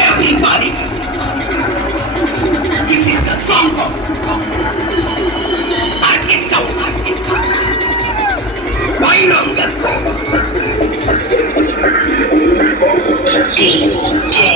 Everybody, this is the song of Arkansas. Bailhongal. DJ